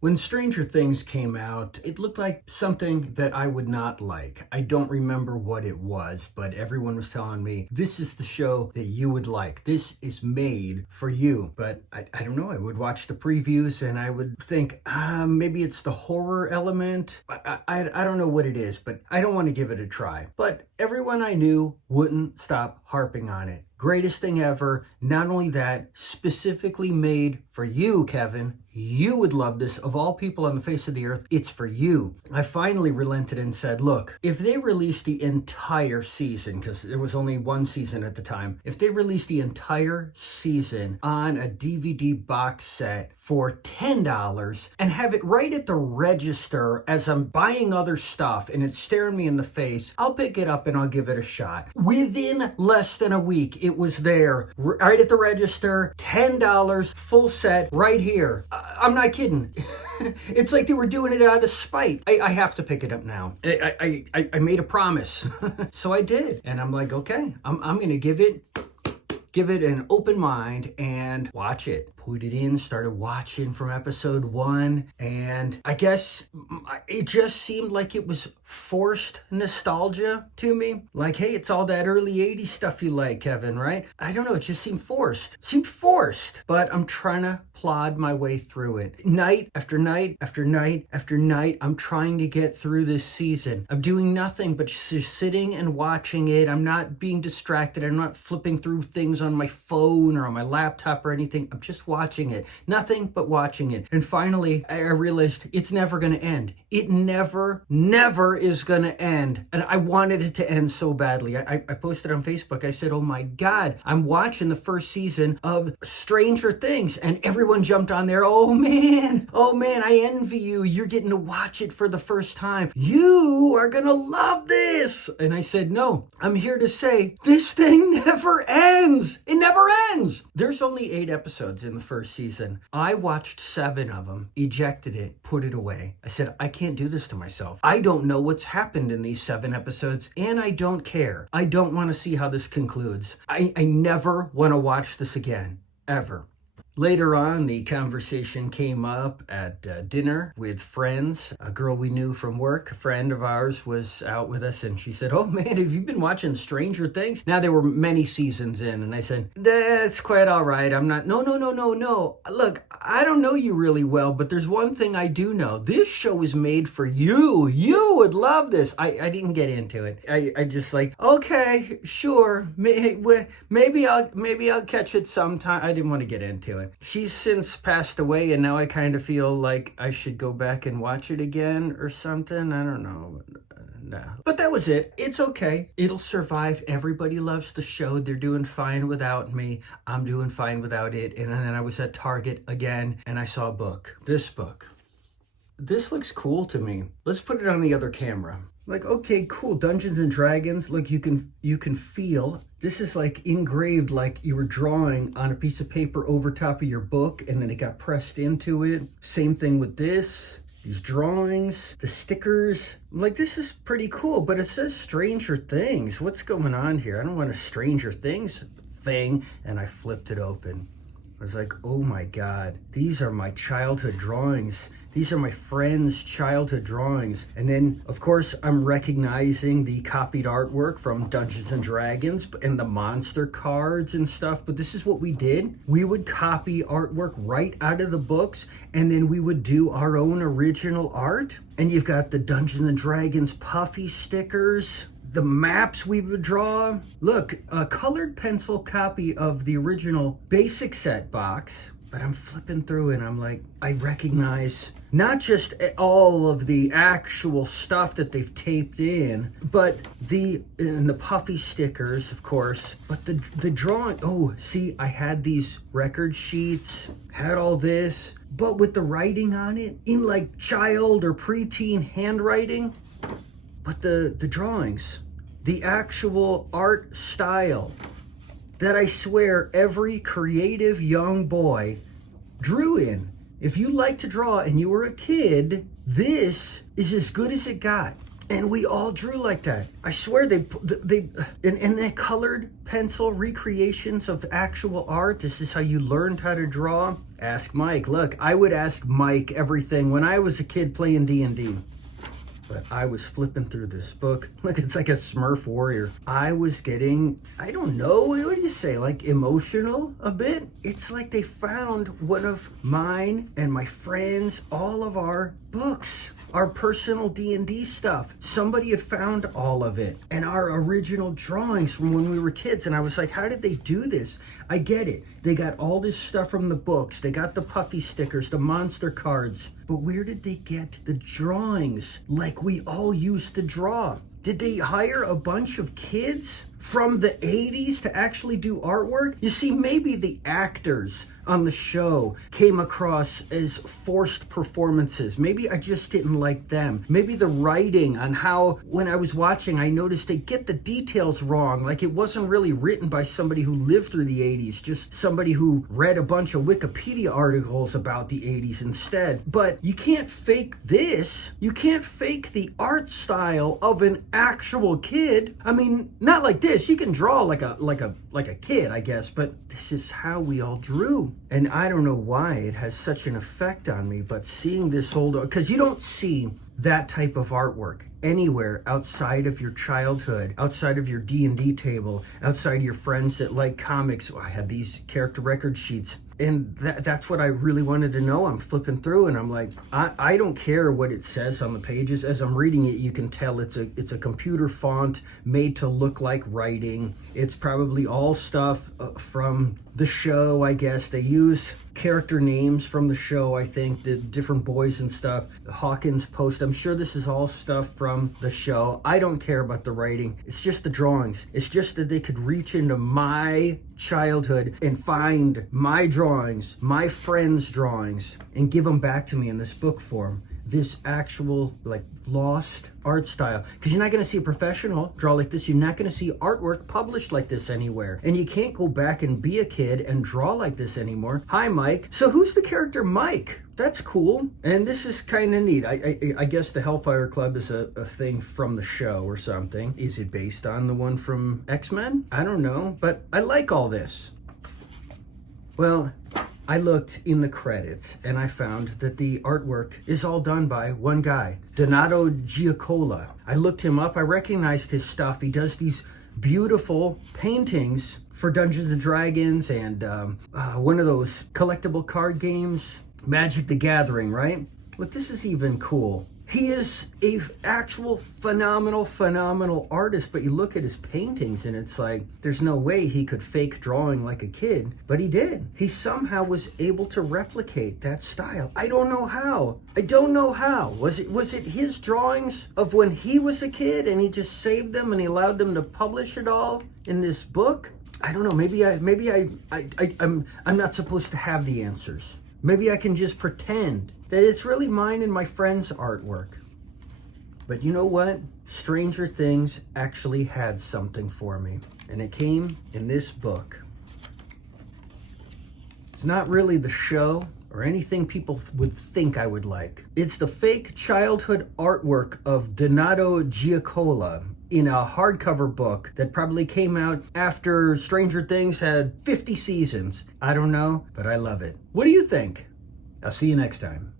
When Stranger Things came out, it looked like something that I would not like. I don't remember what it was, but everyone was telling me, this is the show that you would like. This is made for you. But I don't know. I would watch the previews and I would think, maybe it's the horror element. I don't know what it is, but I don't want to give it a try. But everyone I knew wouldn't stop harping on it. Greatest thing ever. Not only that, specifically made for you, Kevin. You would love this. Of all people on the face of the earth, it's for you. I finally relented and said, look, if they release the entire season, because there was only one season at the time, if they release the entire season on a DVD box set for $10 and have it right at the register as I'm buying other stuff and it's staring me in the face, I'll pick it up and I'll give it a shot. Within less than a week, it was there, right at the register, $10, full set, right here. I'm not kidding. It's like they were doing it out of spite. I have to pick it up now. I made a promise. So I did. And I'm like, okay, I'm going to give it an open mind and watch it. Put it in, started watching from episode 1, and I guess it just seemed like it was forced nostalgia to me. Like, hey, it's all that early 80s stuff you like, Kevin, right? I don't know, it just seemed forced. But I'm trying to plod my way through it. Night after night after night after night, I'm trying to get through this season. I'm doing nothing but just sitting and watching it. I'm not being distracted. I'm not flipping through things on my phone or on my laptop or anything. I'm just watching it. Nothing but watching it. And finally, I realized it's never going to end. It never is going to end. And I wanted it to end so badly. I posted on Facebook. I said, oh my God, I'm watching the first season of Stranger Things. And everyone jumped on there. Oh man, I envy you. You're getting to watch it for the first time. You are going to love this. And I said, no, I'm here to say this thing never ends. It never ends. There's only 8 episodes in the first season. I watched 7 of them, ejected it, put it away. I said, I can't do this to myself. I don't know what's happened in these 7 episodes, and I don't care. I don't want to see how this concludes. I never want to watch this again, ever. Later on, the conversation came up at dinner with friends. A girl we knew from work, a friend of ours, was out with us, and she said, oh man, have you been watching Stranger Things? Now, there were many seasons in, and I said, that's quite all right. I'm not, no. Look, I don't know you really well, but there's one thing I do know. This show is made for you. You would love this. I didn't get into it. I just like, okay, sure. Maybe I'll catch it sometime. I didn't want to get into it. She's since passed away, and now I kind of feel like I should go back and watch it again or something. I don't know. No. But that was it. It's okay. It'll survive. Everybody loves the show. They're doing fine without me. I'm doing fine without it. And then I was at Target again, and I saw a book. This book. This looks cool to me. Let's put it on the other camera. Like, okay, cool. Dungeons and Dragons. Look, you can feel. This is like engraved, like you were drawing on a piece of paper over top of your book, and then it got pressed into it. Same thing with this. These drawings, the stickers. I'm like, this is pretty cool, but it says Stranger Things. What's going on here? I don't want a Stranger Things thing. And I flipped it open. I was like, oh my God, these are my childhood drawings. These are my friends' childhood drawings. And then, of course, I'm recognizing the copied artwork from Dungeons and Dragons and the monster cards and stuff. But this is what we did. We would copy artwork right out of the books, and then we would do our own original art. And you've got the Dungeons and Dragons puffy stickers, the maps we would draw. Look, a colored pencil copy of the original basic set box. But I'm flipping through and I'm like, I recognize not just all of the actual stuff that they've taped in, but the puffy stickers, of course, but the drawing. Oh, see, I had these record sheets, had all this, but with the writing on it in like child or preteen handwriting. But the drawings, the actual art style that I swear every creative young boy drew in. If you like to draw and you were a kid, this is as good as it got. And we all drew like that. I swear they colored pencil recreations of actual art. This is how you learned how to draw. Ask Mike. Look, I would ask Mike everything when I was a kid playing D&D. But I was flipping through this book. Look, it's like a Smurf warrior. I was getting, I don't know, what do you say, like emotional a bit? It's like they found one of mine and my friends, all of our books, our personal D&D stuff. Somebody had found all of it and our original drawings from when we were kids. And I was like, how did they do this? I get it. They got all this stuff from the books. They got the puffy stickers, the monster cards. But where did they get the drawings like we all used to draw? Did they hire a bunch of kids from the 80s to actually do artwork? You see, maybe the actors on the show came across as forced performances. Maybe I just didn't like them. Maybe the writing on how, when I was watching, I noticed they get the details wrong. Like it wasn't really written by somebody who lived through the 80s, just somebody who read a bunch of Wikipedia articles about the 80s instead. But you can't fake this. You can't fake the art style of an actual kid. I mean, not like this. You can draw like a kid, I guess, but this is how we all drew. And I don't know why it has such an effect on me, but seeing this old, because you don't see that type of artwork anywhere outside of your childhood, outside of your D&D table, outside of your friends that like comics. I had these character record sheets. And that's what I really wanted to know. I'm flipping through and I'm like, I don't care what it says on the pages. As I'm reading it, you can tell it's a computer font made to look like writing. It's probably all stuff from the show, I guess. They use character names from the show, I think, the different boys and stuff. Hawkins Post, I'm sure this is all stuff from the show. I don't care about the writing. It's just the drawings. It's just that they could reach into my childhood and find my drawings, my friends' drawings, and give them back to me in this book form. This actual, like, lost art style. Because you're not going to see a professional draw like this. You're not going to see artwork published like this anywhere. And you can't go back and be a kid and draw like this anymore. Hi, Mike. So who's the character Mike? That's cool. And this is kind of neat. I guess the Hellfire Club is a thing from the show or something. Is it based on the one from X-Men? I don't know. But I like all this. Well, I looked in the credits and I found that the artwork is all done by one guy, Donato Giacola. I looked him up. I recognized his stuff. He does these beautiful paintings for Dungeons and Dragons and one of those collectible card games, Magic the Gathering, right? Look, this is even cool. He is a actual phenomenal artist, but you look at his paintings and it's like, there's no way he could fake drawing like a kid, but he did. He somehow was able to replicate that style. I don't know how. Was it his drawings of when he was a kid and he just saved them and he allowed them to publish it all in this book? I don't know. Maybe I'm not supposed to have the answers. Maybe I can just pretend that it's really mine and my friend's artwork. But you know what? Stranger Things actually had something for me. And it came in this book. It's not really the show or anything people would think I would like. It's the fake childhood artwork of Donato Giacola in a hardcover book that probably came out after Stranger Things had 50 seasons. I don't know, but I love it. What do you think? I'll see you next time.